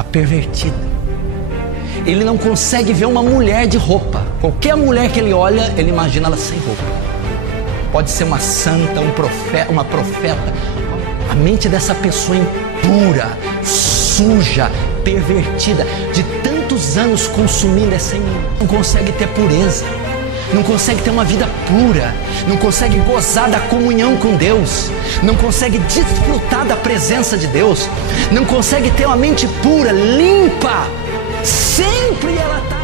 está pervertida. Ele não consegue ver uma mulher de roupa. Qualquer mulher que ele olha, ele imagina ela sem roupa. Pode ser uma santa, uma profeta. A mente dessa pessoa é impura, suja, pervertida, de tantos anos consumindo essa imagem, não consegue ter pureza, não consegue ter uma vida pura, não consegue gozar da comunhão com Deus, não consegue desfrutar da presença de Deus, não consegue ter uma mente pura, limpa. Sempre ela está.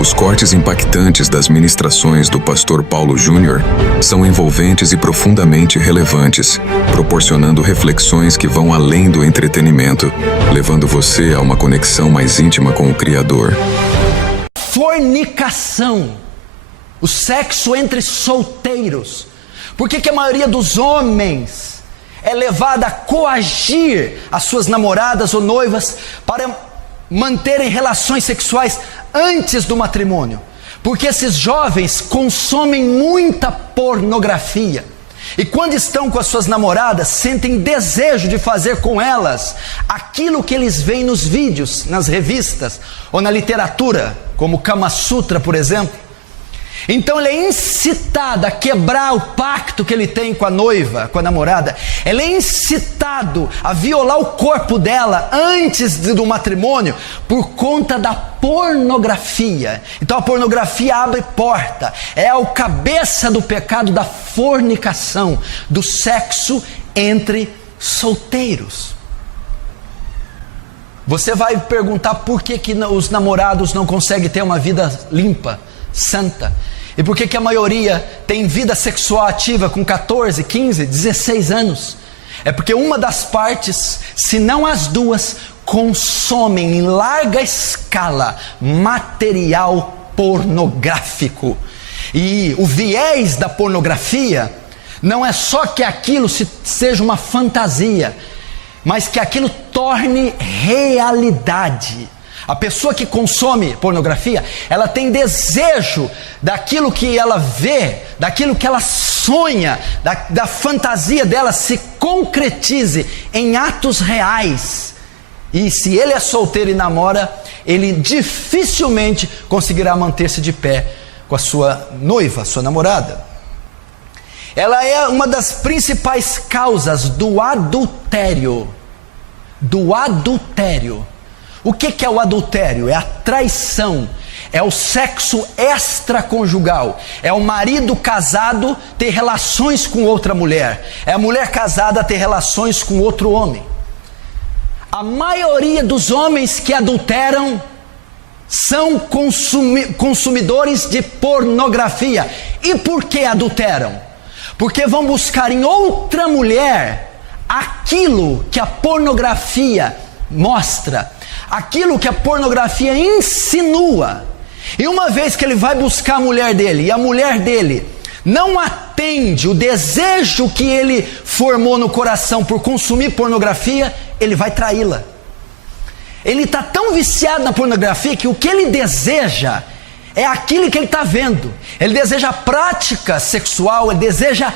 Os cortes impactantes das ministrações do pastor Paulo Júnior são envolventes e profundamente relevantes, proporcionando reflexões que vão além do entretenimento, levando você a uma conexão mais íntima com o Criador. Fornicação, o sexo entre solteiros. Por que a maioria dos homens é levada a coagir as suas namoradas ou noivas para manterem relações sexuais antes do matrimônio? Porque esses jovens consomem muita pornografia. E quando estão com as suas namoradas, sentem desejo de fazer com elas aquilo que eles veem nos vídeos, nas revistas ou na literatura, como Kama Sutra, por exemplo. Então ele é incitado a quebrar o pacto que ele tem com a noiva, com a namorada. Ele é incitado a violar o corpo dela antes do matrimônio por conta da pornografia. Então a pornografia abre porta, é o cabeça do pecado da fornicação, do sexo entre solteiros. Você vai perguntar por que os namorados não conseguem ter uma vida limpa, santa. E por que a maioria tem vida sexual ativa com 14, 15, 16 anos? É porque uma das partes, se não as duas, consomem em larga escala material pornográfico. E o viés da pornografia não é só que aquilo seja uma fantasia, mas que aquilo torne realidade. A pessoa que consome pornografia, ela tem desejo daquilo que ela vê, daquilo que ela sonha, da fantasia dela se concretize em atos reais. E se ele é solteiro e namora, ele dificilmente conseguirá manter-se de pé com a sua noiva, sua namorada. Ela é uma das principais causas do adultério. Do adultério. O que é o adultério? É a traição, é o sexo extraconjugal, é o marido casado ter relações com outra mulher, é a mulher casada ter relações com outro homem. A maioria dos homens que adulteram são consumidores de pornografia. E por que adulteram? Porque vão buscar em outra mulher aquilo que a pornografia mostra, aquilo que a pornografia insinua. E uma vez que ele vai buscar a mulher dele, e a mulher dele não atende o desejo que ele formou no coração por consumir pornografia, ele vai traí-la. Ele está tão viciado na pornografia que o que ele deseja é aquilo que ele está vendo. Ele deseja prática sexual, ele deseja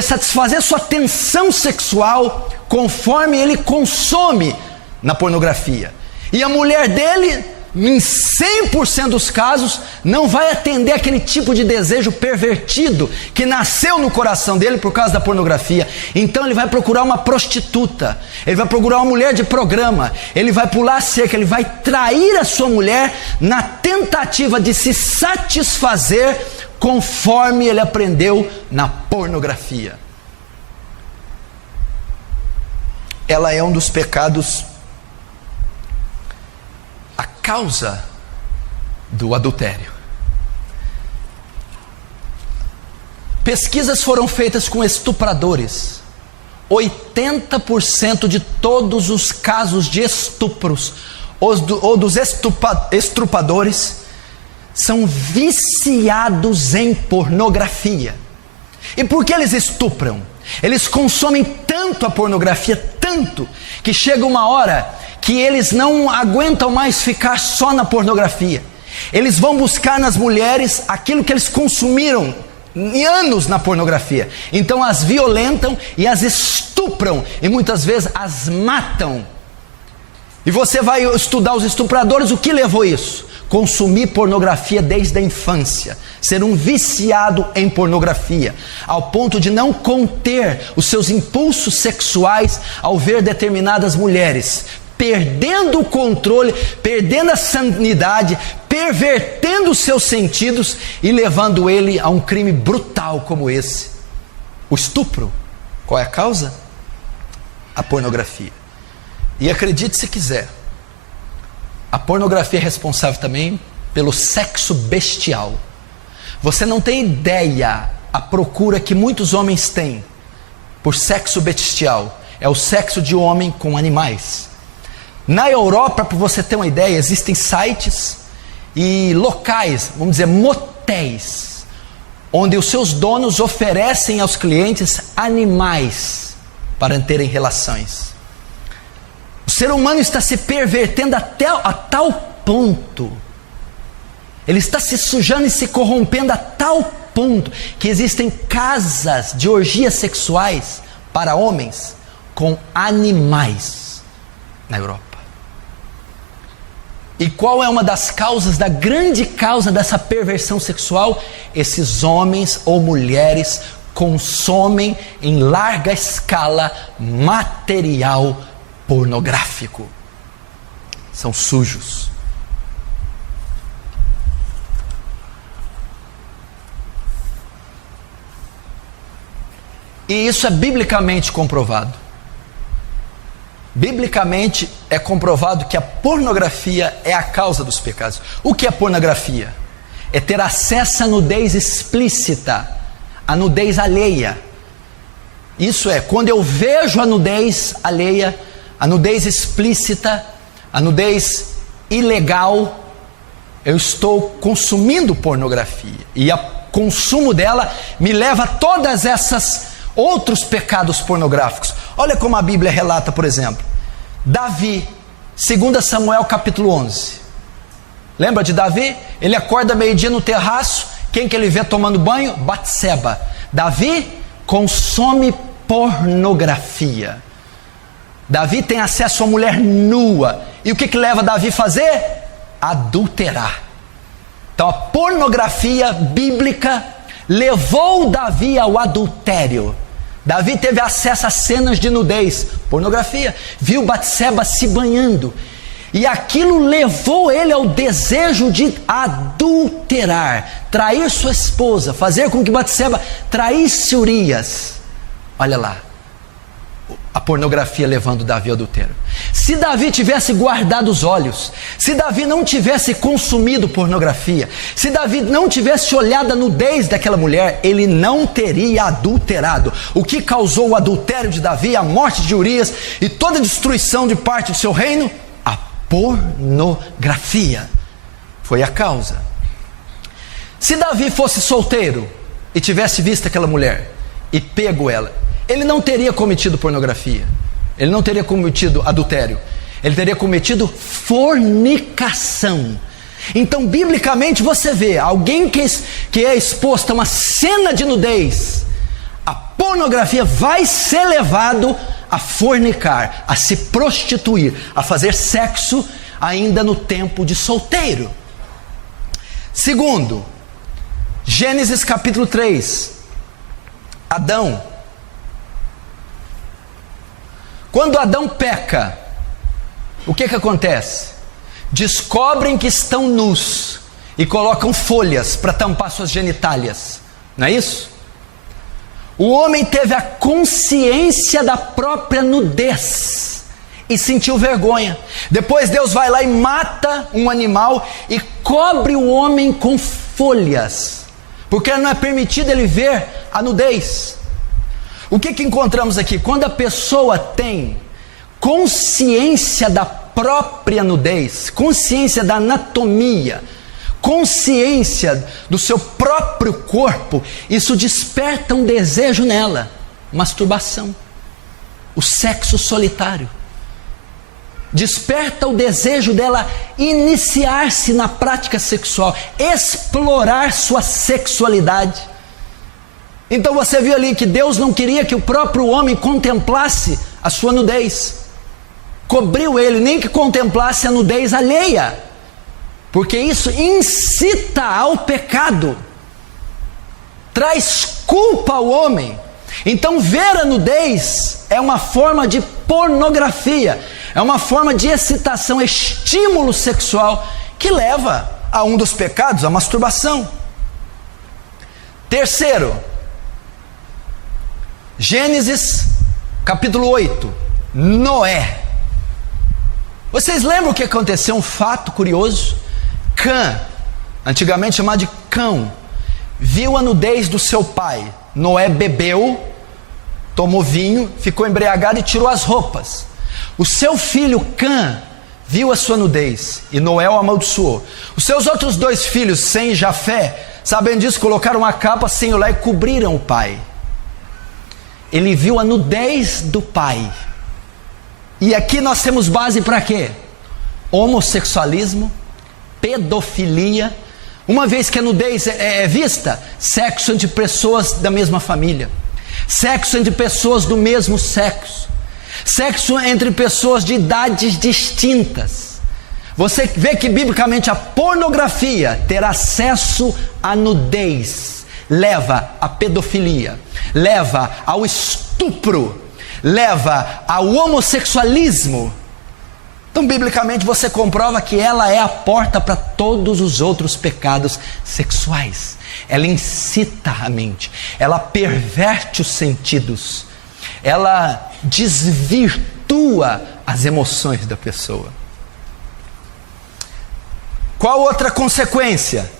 satisfazer sua tensão sexual conforme ele consome na pornografia. E a mulher dele, em 100% dos casos, não vai atender aquele tipo de desejo pervertido que nasceu no coração dele por causa da pornografia. Então ele vai procurar uma prostituta, ele vai procurar uma mulher de programa, ele vai pular a cerca, ele vai trair a sua mulher na tentativa de se satisfazer conforme ele aprendeu na pornografia. Ela é um dos pecados, a causa do adultério. Pesquisas foram feitas com estupradores. 80% de todos os casos de estupros ou dos estrupadores são viciados em pornografia. E por que eles estupram? Eles consomem tanto a pornografia, tanto, que chega uma hora que eles não aguentam mais ficar só na pornografia. Eles vão buscar nas mulheres aquilo que eles consumiram em anos na pornografia. Então as violentam e as estupram e muitas vezes as matam E você vai estudar os estupradores, o que levou isso? Consumir pornografia desde a infância, ser um viciado em pornografia, ao ponto de não conter os seus impulsos sexuais ao ver determinadas mulheres, perdendo o controle, perdendo a sanidade, pervertendo os seus sentidos e levando ele a um crime brutal como esse, o estupro. Qual é a causa? A pornografia. E acredite se quiser, a pornografia é responsável também pelo sexo bestial. Você não tem ideia a procura que muitos homens têm por sexo bestial. É o sexo de homem com animais. Na Europa, para você ter uma ideia, existem sites e locais, vamos dizer, motéis, onde os seus donos oferecem aos clientes animais para terem relações. O ser humano está se pervertendo a tal ponto, ele está se sujando e se corrompendo a tal ponto, que existem casas de orgias sexuais para homens com animais na Europa. E qual é uma das causas, da grande causa dessa perversão sexual? Esses homens ou mulheres consomem em larga escala material pornográfico. São sujos. E isso é biblicamente comprovado. Biblicamente é comprovado que a pornografia é a causa dos pecados. O que é pornografia? É ter acesso à nudez explícita, à nudez alheia. Isso é, quando eu vejo a nudez alheia, a nudez explícita, a nudez ilegal, eu estou consumindo pornografia. E o consumo dela me leva a todas essas outros pecados pornográficos. Olha como a Bíblia relata, por exemplo, Davi, 2 Samuel capítulo 11. Lembra de Davi? Ele acorda meio-dia no terraço, quem que ele vê tomando banho? Batseba. Davi consome pornografia. Davi tem acesso a mulher nua. E o que leva Davi a fazer? Adulterar. Então a pornografia bíblica levou Davi ao adultério. Davi teve acesso a cenas de nudez, pornografia, viu Batseba se banhando, e aquilo levou ele ao desejo de adulterar, trair sua esposa, fazer com que Batseba traísse Urias. Olha lá, a pornografia levando Davi ao adultério. Se Davi tivesse guardado os olhos, se Davi não tivesse consumido pornografia, se Davi não tivesse olhado a nudez daquela mulher, ele não teria adulterado. O que causou o adultério de Davi, a morte de Urias e toda a destruição de parte do seu reino? A pornografia foi a causa. Se Davi fosse solteiro e tivesse visto aquela mulher e pego ela, ele não teria cometido pornografia, ele não teria cometido adultério, ele teria cometido fornicação. Então, biblicamente, você vê alguém que é exposto a uma cena de nudez, a pornografia vai ser levado a fornicar, a se prostituir, a fazer sexo ainda no tempo de solteiro. Segundo, Gênesis capítulo 3, Adão. Quando Adão peca, o que acontece? Descobrem que estão nus e colocam folhas para tampar suas genitálias, não é isso? O homem teve a consciência da própria nudez e sentiu vergonha. Depois Deus vai lá e mata um animal e cobre o homem com folhas, porque não é permitido ele ver a nudez. O que encontramos aqui? Quando a pessoa tem consciência da própria nudez, consciência da anatomia, consciência do seu próprio corpo, isso desperta um desejo nela, masturbação, o sexo solitário. Desperta o desejo dela iniciar-se na prática sexual, explorar sua sexualidade. Então você viu ali que Deus não queria que o próprio homem contemplasse a sua nudez. cobriu ele, nem que contemplasse a nudez alheia, porque isso incita ao pecado, traz culpa ao homem. Então ver a nudez é uma forma de pornografia, é uma forma de excitação, estímulo sexual, que leva a um dos pecados, a masturbação. Terceiro, Gênesis capítulo 8, Noé. Vocês lembram o que aconteceu? Um fato curioso. Cã, antigamente chamado de Cão, viu a nudez do seu pai. Noé bebeu, tomou vinho, ficou embriagado e tirou as roupas. O seu filho Cã viu a sua nudez e Noé o amaldiçoou. Os seus outros 2 filhos, Sem e Jafé, sabendo disso, colocaram uma capa sem olhar e cobriram o pai. Ele viu a nudez do pai. E aqui nós temos base para quê? Homossexualismo, pedofilia. Uma vez que a nudez é vista, sexo entre pessoas da mesma família, sexo entre pessoas do mesmo sexo, sexo entre pessoas de idades distintas. Você vê que biblicamente a pornografia, ter acesso à nudez, leva à pedofilia, leva ao estupro, leva ao homossexualismo. Então, biblicamente, você comprova que ela é a porta para todos os outros pecados sexuais. Ela incita a mente, ela perverte os sentidos, ela desvirtua as emoções da pessoa. Qual outra consequência?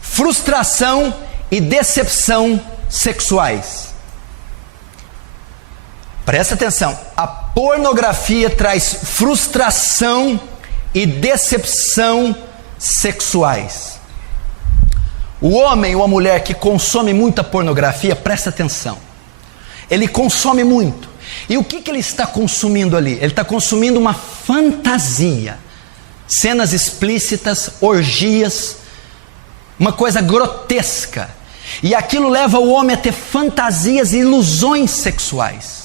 Frustração e decepção sexuais. Presta atenção, a pornografia traz frustração e decepção sexuais. O homem ou a mulher que consome muita pornografia, presta atenção, ele consome muito. E o que ele está consumindo ali? Ele está consumindo uma fantasia, cenas explícitas, orgias, uma coisa grotesca. E aquilo leva o homem a ter fantasias e ilusões sexuais.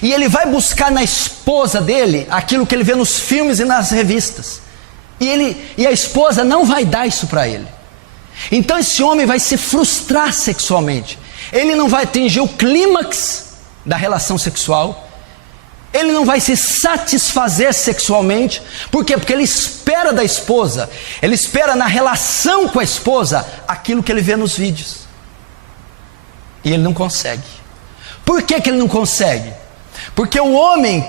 E ele vai buscar na esposa dele aquilo que ele vê nos filmes e nas revistas. E a esposa não vai dar isso para ele. Então esse homem vai se frustrar sexualmente. Ele não vai atingir o clímax da relação sexual. Ele não vai se satisfazer sexualmente. Por quê? Porque ele espera da esposa, ele espera na relação com a esposa aquilo que ele vê nos vídeos. E ele não consegue. Por que ele não consegue? Porque o homem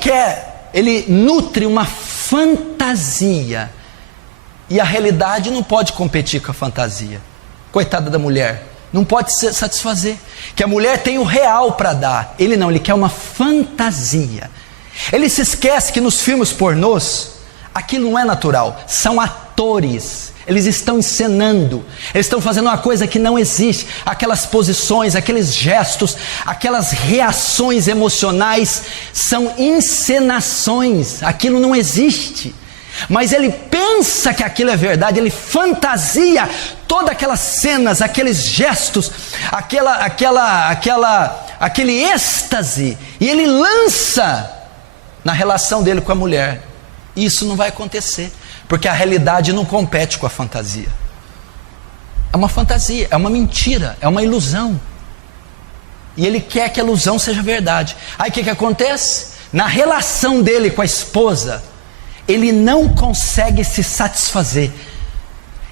ele nutre uma fantasia, e a realidade não pode competir com a fantasia. Coitada da mulher, não pode se satisfazer, que a mulher tem o real para dar, ele não, ele quer uma fantasia. Ele se esquece que nos filmes pornôs, aquilo não é natural, são atores, eles estão encenando, eles estão fazendo uma coisa que não existe, aquelas posições, aqueles gestos, aquelas reações emocionais, são encenações, aquilo não existe. Mas ele pensa que aquilo é verdade, ele fantasia todas aquelas cenas, aqueles gestos, aquele êxtase, e ele lança na relação dele com a mulher. Isso não vai acontecer, porque a realidade não compete com a fantasia. É uma fantasia, é uma mentira, é uma ilusão. E ele quer que a ilusão seja verdade. Aí o que acontece? Na relação dele com a esposa, ele não consegue se satisfazer.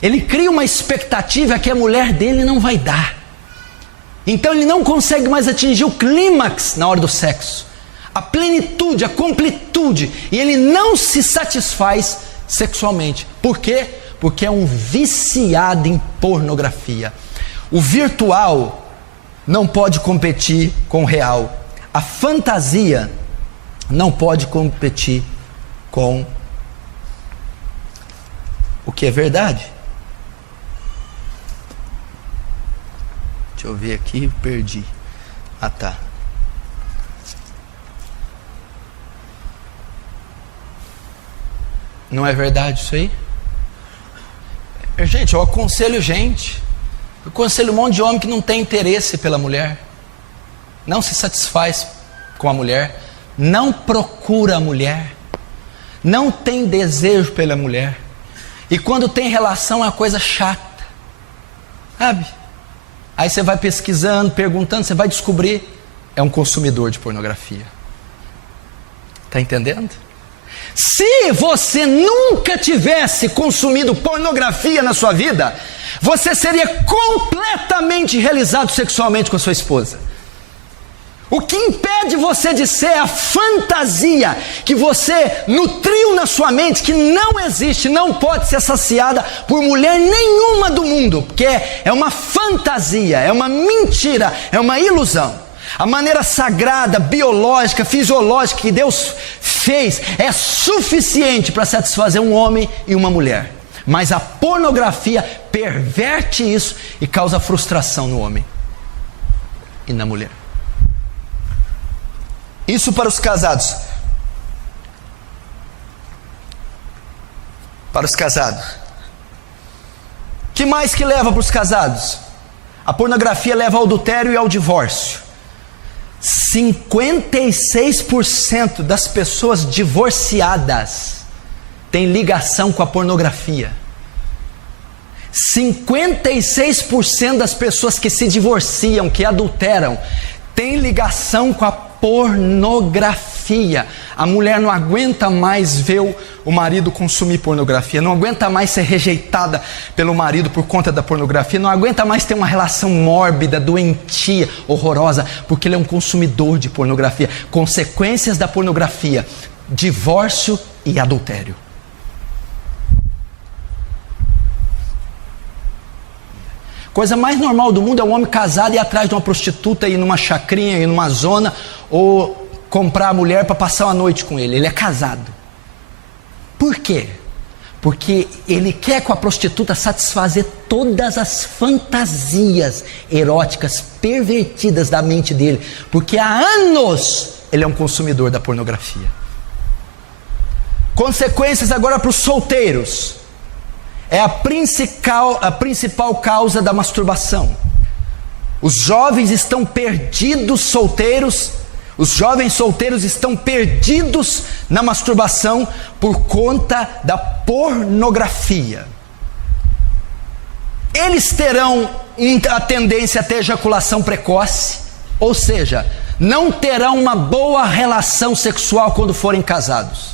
Ele cria uma expectativa que a mulher dele não vai dar. Então ele não consegue mais atingir o clímax na hora do sexo, a plenitude, a completude, e ele não se satisfaz sexualmente. Por quê? Porque é um viciado em pornografia. O virtual não pode competir com o real. A fantasia não pode competir com o que é verdade. Deixa eu ver aqui, perdi. Ah, tá. Não é verdade isso aí? Gente, eu aconselho um monte de homem que não tem interesse pela mulher, não se satisfaz com a mulher, não procura a mulher, não tem desejo pela mulher, e quando tem relação é uma coisa chata, sabe? Aí você vai pesquisando, perguntando, você vai descobrir, é um consumidor de pornografia. Está entendendo? Se você nunca tivesse consumido pornografia na sua vida, você seria completamente realizado sexualmente com a sua esposa. O que impede você de ser a fantasia que você nutriu na sua mente, que não existe, não pode ser saciada por mulher nenhuma do mundo, porque é uma fantasia, é uma mentira, é uma ilusão. A maneira sagrada, biológica, fisiológica que Deus fez é suficiente para satisfazer um homem e uma mulher. Mas a pornografia perverte isso e causa frustração no homem e na mulher. Isso para os casados. Para os casados. Que mais que leva para os casados? A pornografia leva ao adultério e ao divórcio. 56% das pessoas divorciadas têm ligação com a pornografia. 56% das pessoas que se divorciam, que adulteram, têm ligação com a pornografia. A mulher não aguenta mais ver o marido consumir pornografia, não aguenta mais ser rejeitada pelo marido por conta da pornografia, não aguenta mais ter uma relação mórbida, doentia, horrorosa, porque ele é um consumidor de pornografia. Consequências da pornografia: divórcio e adultério. Coisa mais normal do mundo é um homem casado ir atrás de uma prostituta, ir numa chacrinha, ir numa zona, ou comprar a mulher para passar uma noite com ele. Ele é casado. Por quê? Porque ele quer com a prostituta satisfazer todas as fantasias eróticas pervertidas da mente dele, porque há anos ele é um consumidor da pornografia. Consequências agora para os solteiros. É a principal causa da masturbação. Os jovens estão perdidos solteiros. Os jovens solteiros estão perdidos na masturbação por conta da pornografia. Eles terão a tendência a ter ejaculação precoce, ou seja, não terão uma boa relação sexual quando forem casados.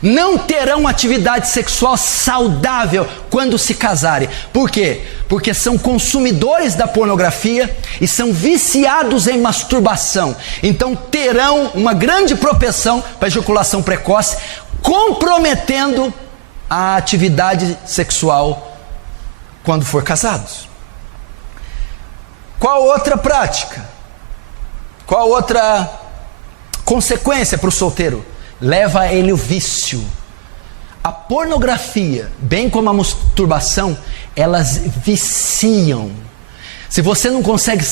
Não terão atividade sexual saudável quando se casarem. Por quê? Porque são consumidores da pornografia e são viciados em masturbação. Então terão uma grande propensão para ejaculação precoce, comprometendo a atividade sexual quando for casados. Qual outra prática? Qual outra consequência para o solteiro? Leva a ele o vício. A pornografia, bem como a masturbação, elas viciam. Se você não consegue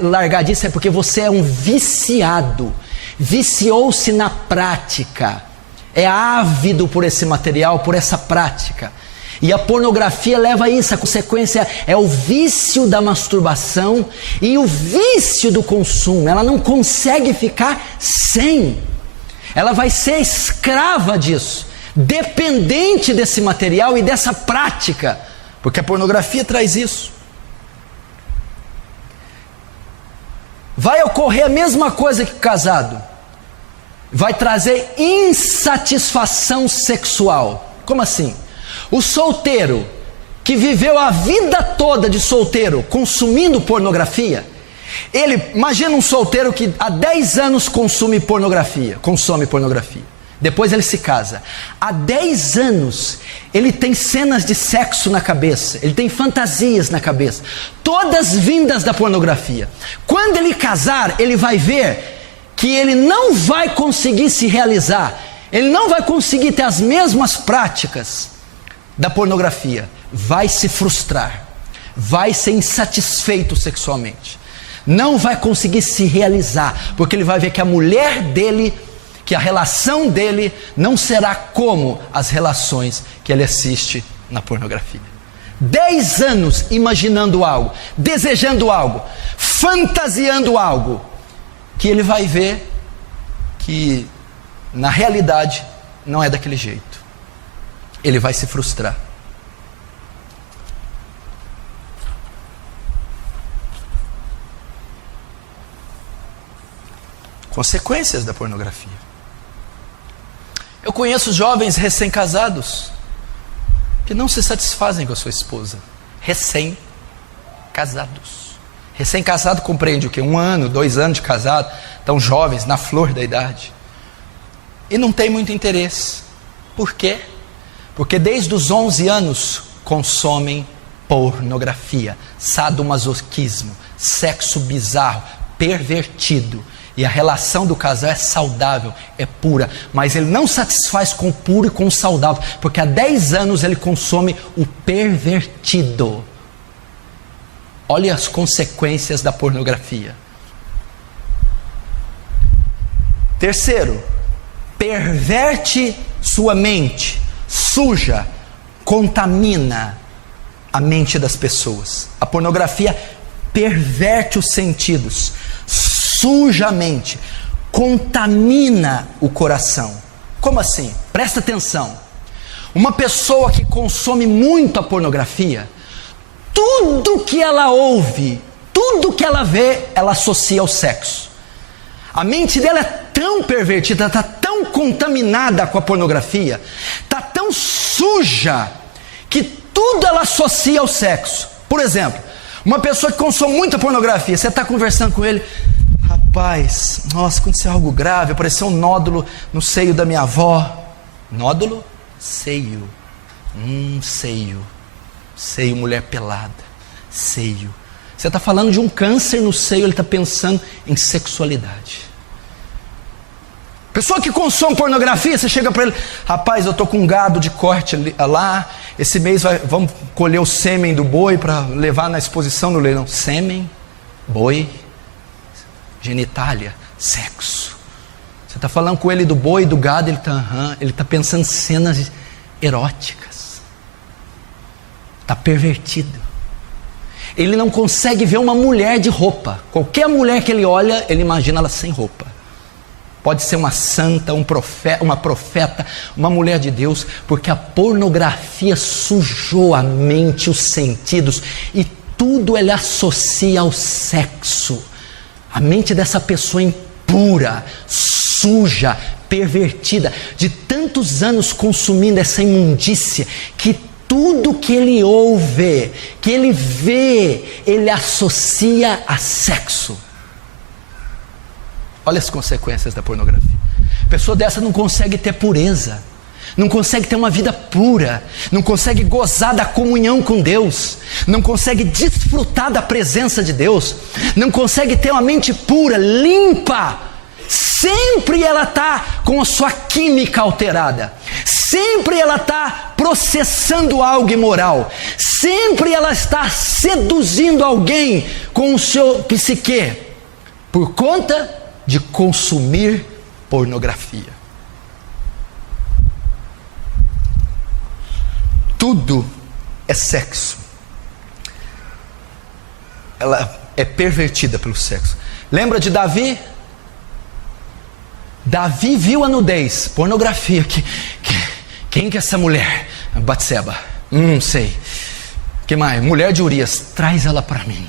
largar disso, é porque você é um viciado. Viciou-se na prática. É ávido por esse material, por essa prática. E a pornografia leva a isso. A consequência é o vício da masturbação e o vício do consumo. Ela não consegue ficar sem. Ela vai ser escrava disso, dependente desse material e dessa prática, porque a pornografia traz isso. Vai ocorrer a mesma coisa que o casado. Vai trazer insatisfação sexual. Como assim? O solteiro que viveu a vida toda de solteiro consumindo pornografia, imagina um solteiro que há 10 anos consome pornografia. Depois ele se casa. Há 10 anos ele tem cenas de sexo na cabeça, ele tem fantasias na cabeça, todas vindas da pornografia. Quando ele casar, ele vai ver que ele não vai conseguir se realizar, ele não vai conseguir ter as mesmas práticas da pornografia, vai se frustrar, vai ser insatisfeito sexualmente. Não vai conseguir se realizar, porque ele vai ver que a mulher dele, que a relação dele não será como as relações que ele assiste na pornografia. 10 anos imaginando algo, desejando algo, fantasiando algo, que ele vai ver que na realidade não é daquele jeito. Ele vai se frustrar. Consequências da pornografia. Eu conheço jovens recém-casados que não se satisfazem com a sua esposa. Recém-casados. Recém-casado compreende o quê? 1 ano, 2 anos de casado. Estão jovens, na flor da idade. E não tem muito interesse. Por quê? Porque desde os 11 anos consomem pornografia, sadomasoquismo, sexo bizarro, pervertido. E a relação do casal é saudável, é pura, mas ele não satisfaz com o puro e com o saudável, porque há 10 anos ele consome o pervertido. Olha as consequências da pornografia. Terceiro, perverte sua mente, suja, contamina a mente das pessoas. A pornografia perverte os sentidos, suja a mente, contamina o coração. Como assim? Presta atenção. Uma pessoa que consome muito a pornografia, tudo que ela ouve, tudo que ela vê, ela associa ao sexo. A mente dela é tão pervertida, está tão contaminada com a pornografia, está tão suja, que tudo ela associa ao sexo. Por exemplo, uma pessoa que consome muita pornografia, você está conversando com ele: rapaz, nossa, aconteceu algo grave, apareceu um nódulo no seio da minha avó. Nódulo? Seio. Seio. Seio, mulher pelada. Seio. Você está falando de um câncer no seio, ele está pensando em sexualidade. Pessoa que consome pornografia, você chega para ele: rapaz, eu estou com um gado de corte lá, esse mês vamos colher o sêmen do boi para levar na exposição no leilão. Sêmen, boi, genitália, sexo. Você está falando com ele do boi, do gado, ele está pensando em cenas eróticas. Está pervertido. Ele não consegue ver uma mulher de roupa. Qualquer mulher que ele olha, ele imagina ela sem roupa. Pode ser uma santa, uma profeta, uma mulher de Deus, porque a pornografia sujou a mente, os sentidos, e tudo ele associa ao sexo. A mente dessa pessoa impura, suja, pervertida, de tantos anos consumindo essa imundícia, que tudo que ele ouve, que ele vê, ele associa a sexo. Olha as consequências da pornografia. A pessoa dessa não consegue ter pureza, não consegue ter uma vida pura, não consegue gozar da comunhão com Deus, não consegue desfrutar da presença de Deus, não consegue ter uma mente pura, limpa. Sempre ela está com a sua química alterada, sempre ela está processando algo imoral, sempre ela está seduzindo alguém com o seu psique, por conta de consumir pornografia. Tudo é sexo. Ela é pervertida pelo sexo. Lembra de Davi? Davi viu a nudez, pornografia. Quem que é essa mulher? Batseba. Sei. Que mais? Mulher de Urias. Traz ela para mim.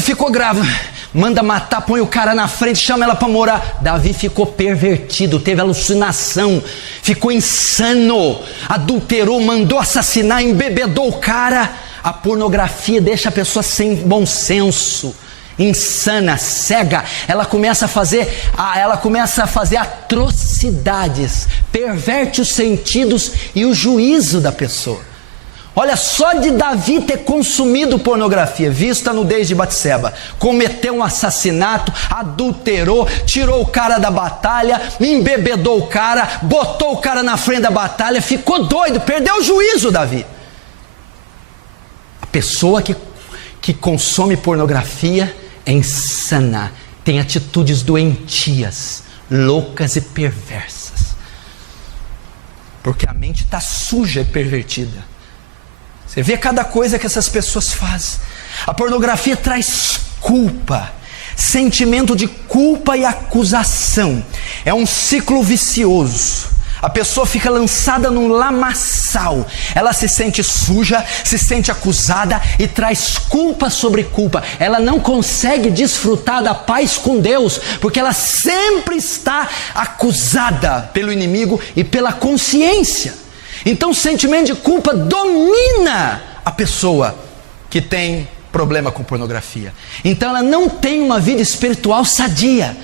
Ficou grávida. Manda matar, põe o cara na frente, chama ela para morar. Davi ficou pervertido, teve alucinação, ficou insano, adulterou, mandou assassinar, embebedou o cara. A pornografia deixa a pessoa sem bom senso, insana, cega. Ela começa a fazer atrocidades, perverte os sentidos e o juízo da pessoa. Olha, só de Davi ter consumido pornografia, visto a nudez de Batseba, cometeu um assassinato, adulterou, tirou o cara da batalha, embebedou o cara, botou o cara na frente da batalha, ficou doido, perdeu o juízo, Davi. A pessoa que consome pornografia é insana, tem atitudes doentias, loucas e perversas, porque a mente está suja e pervertida. Você vê cada coisa que essas pessoas fazem. A pornografia traz culpa, sentimento de culpa e acusação. É um ciclo vicioso. A pessoa fica lançada num lamaçal. Ela se sente suja, se sente acusada e traz culpa sobre culpa. Ela não consegue desfrutar da paz com Deus, porque ela sempre está acusada pelo inimigo e pela consciência. Então o sentimento de culpa domina a pessoa que tem problema com pornografia. Então ela não tem uma vida espiritual sadia.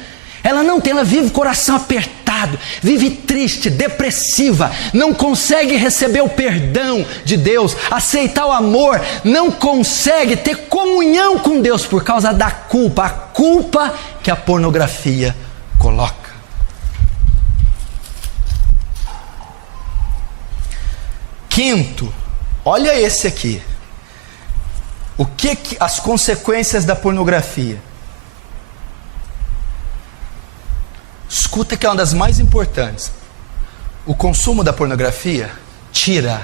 Ela vive o coração apertado, vive triste, depressiva, não consegue receber o perdão de Deus, aceitar o amor, não consegue ter comunhão com Deus por causa da culpa, a culpa que a pornografia coloca. Quinto, olha esse aqui. O que as consequências da pornografia? Escuta que é uma das mais importantes. O consumo da pornografia tira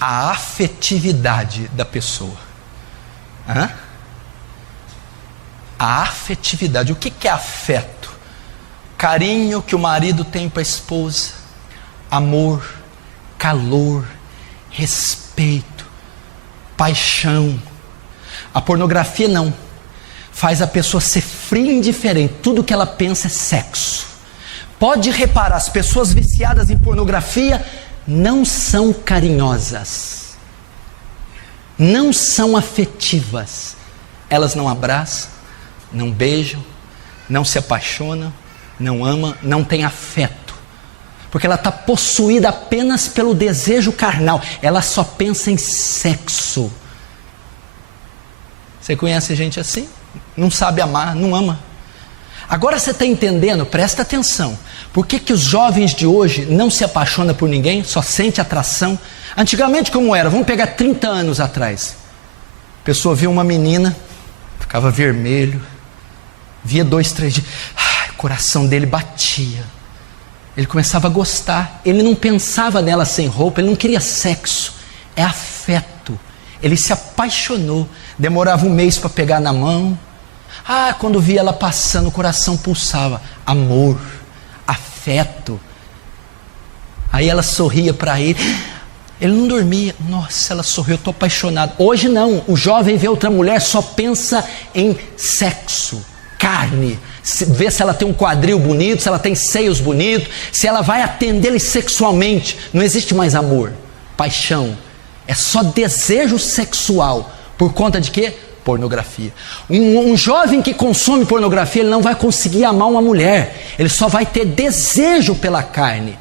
a afetividade da pessoa. A afetividade. O que é afeto? Carinho que o marido tem para a esposa, amor, calor, respeito, paixão. A pornografia não. Faz a pessoa ser fria e indiferente. Tudo que ela pensa é sexo. Pode reparar, as pessoas viciadas em pornografia não são carinhosas, não são afetivas. Elas não abraçam, não beijam, não se apaixonam, não amam, não têm afeto. Porque ela está possuída apenas pelo desejo carnal. Ela só pensa em sexo. Você conhece gente assim? Não sabe amar, não ama. Agora você está entendendo? Presta atenção. Por que os jovens de hoje não se apaixonam por ninguém? Só sente atração? Antigamente como era? Vamos pegar 30 anos atrás. A pessoa via uma menina, ficava vermelho, via 2, 3 dias, o coração dele batia. Ele começava a gostar. Ele não pensava nela sem roupa, ele não queria sexo. É afeto. Ele se apaixonou. Demorava 1 mês para pegar na mão. Quando via ela passando, o coração pulsava. Amor, afeto. Aí ela sorria para ele. Ele não dormia. Nossa, ela sorriu, eu estou apaixonado. Hoje não. O jovem vê outra mulher, só pensa em sexo, carne. Vê se ela tem um quadril bonito, se ela tem seios bonitos, se ela vai atendê-lo sexualmente. Não existe mais amor, paixão. É só desejo sexual. Por conta de quê? Pornografia. Um jovem que consome pornografia, ele não vai conseguir amar uma mulher. Ele só vai ter desejo pela carne,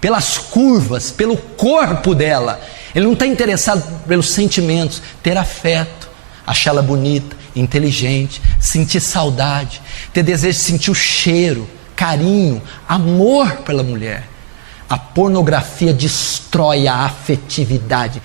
pelas curvas, pelo corpo dela. Ele não está interessado pelos sentimentos, ter afeto, achá-la bonita, inteligente, sentir saudade, ter desejo de sentir o cheiro, carinho, amor pela mulher. A pornografia destrói a afetividade.